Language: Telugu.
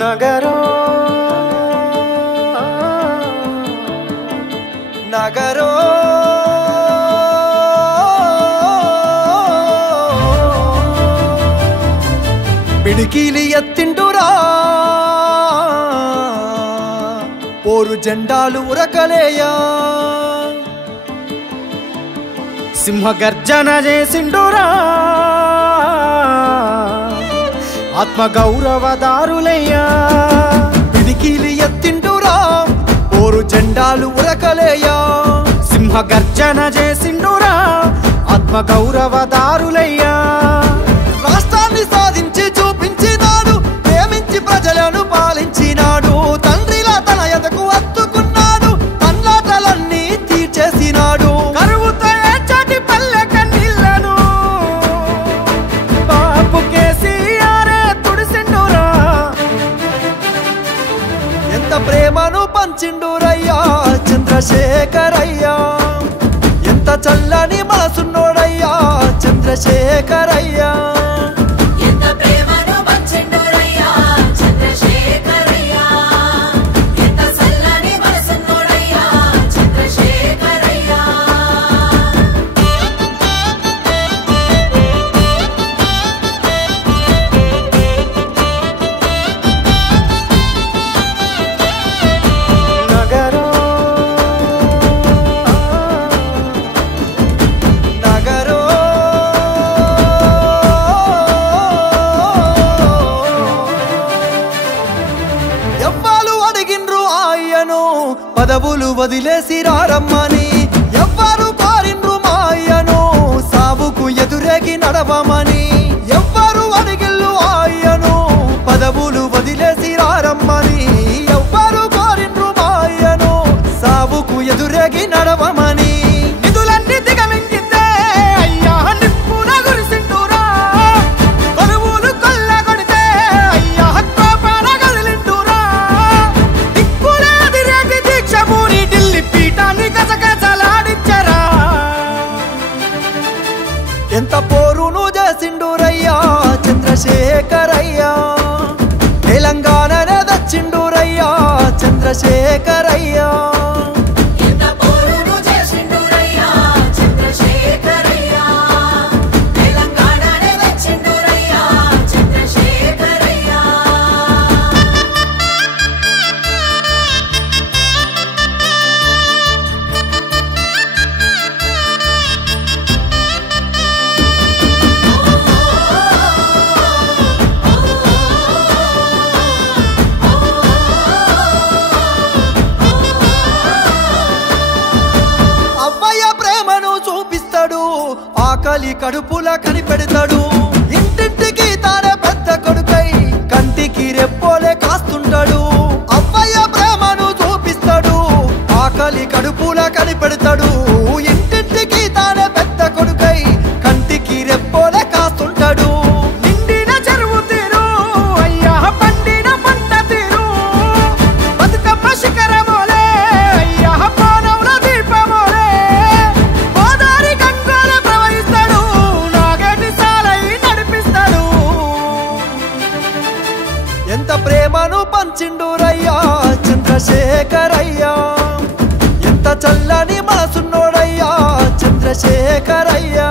నగరో నగరో పిడికిలి ఎత్తిండురా పోరు జెండాలు ఉరకలేయా సింహగర్జన చేసిండురా ఆత్మగౌరవదారులయ్యా పిడికిలి ఎత్తిండురా పోరు జెండాలు ఉరకలేయా సింహగర్జన చేసిండురా ఆత్మగౌరవదారులయ్యా రాష్ట్రాన్ని సాధించి చూపించినాడు ప్రేమించి ప్రజలను పాలించినాడు తండ్రిలా తన ఎదకు హత్తుకున్నాడు అన్నాటలన్నీ తీర్చేసినాడు కరువుతో ఏచటి పల్లె కన్నీళ్లను బాపు కేసీఆరే తుడిసిండురా ఎంత ప్రేమను పంచిండురయ్యా చంద్రశేఖరయ్యా ఎంత చల్లని మనసున్నోడయ్యా చంద్రశేఖరయ్యా పదవులు వదిలేసి రారమ్మని ఎవ్వరు కోరిండ్రు మాయను సావుకు ఎదురేగి నడవమని ఎవ్వరు అడిగిల్లు ఆయను పదవులు వదిలేసి రారమ్మని ఎవ్వరు కోరిండ్రు మాయను సావుకు ఎదురేగి నడవమని నిధులన్నీ దిగమింగిందే అయ్యా నిప్పున గురిసిండురా కొలువులు కొల్లగొడితే అయ్యా కోపాన కదిలిండురా దిక్కులే అదిరేగి దీక్షమూరి ఢిల్లీ పీఠాన్ని గజగజలాడించరా ఎంత పోరును చేసిండురయ్యా చంద్రశేఖరయ్యా తెలంగాణనే దచ్చిండురయ్యా చంద్రశేఖరయ్యా ఆకలి కడుపుల కనిపెడతాడు ఇంటింటికి తానే పెద్ద కొడుకై కంటికి రెప్పోలే కాస్తుంటాడు అవ్వయ్య ప్రేమను చూపిస్తాడు ఆకలి కడుపుల కనిపెడతాడు ఇంటింటికి తానే పెద్ద కొడుకై కంటికి రెప్పోలే కాస్తుంటాడు నిండిన చెరువు తీరు అయ్యా పండిన పంట తీరు బతుకమ్మ శిఖరమోలే అయ్యా పోనవుల దీపమోలే గోదారి గంగోల ప్రవహిస్తాడు నాగటి సాలై నడిపిస్తాడు ఎంత ప్రేమను పంచిండురయ్యా చంద్రశేఖరయ్యా ఎంత చల్లని మనసున్నోడయ్యా చంద్రశేఖరయ్యా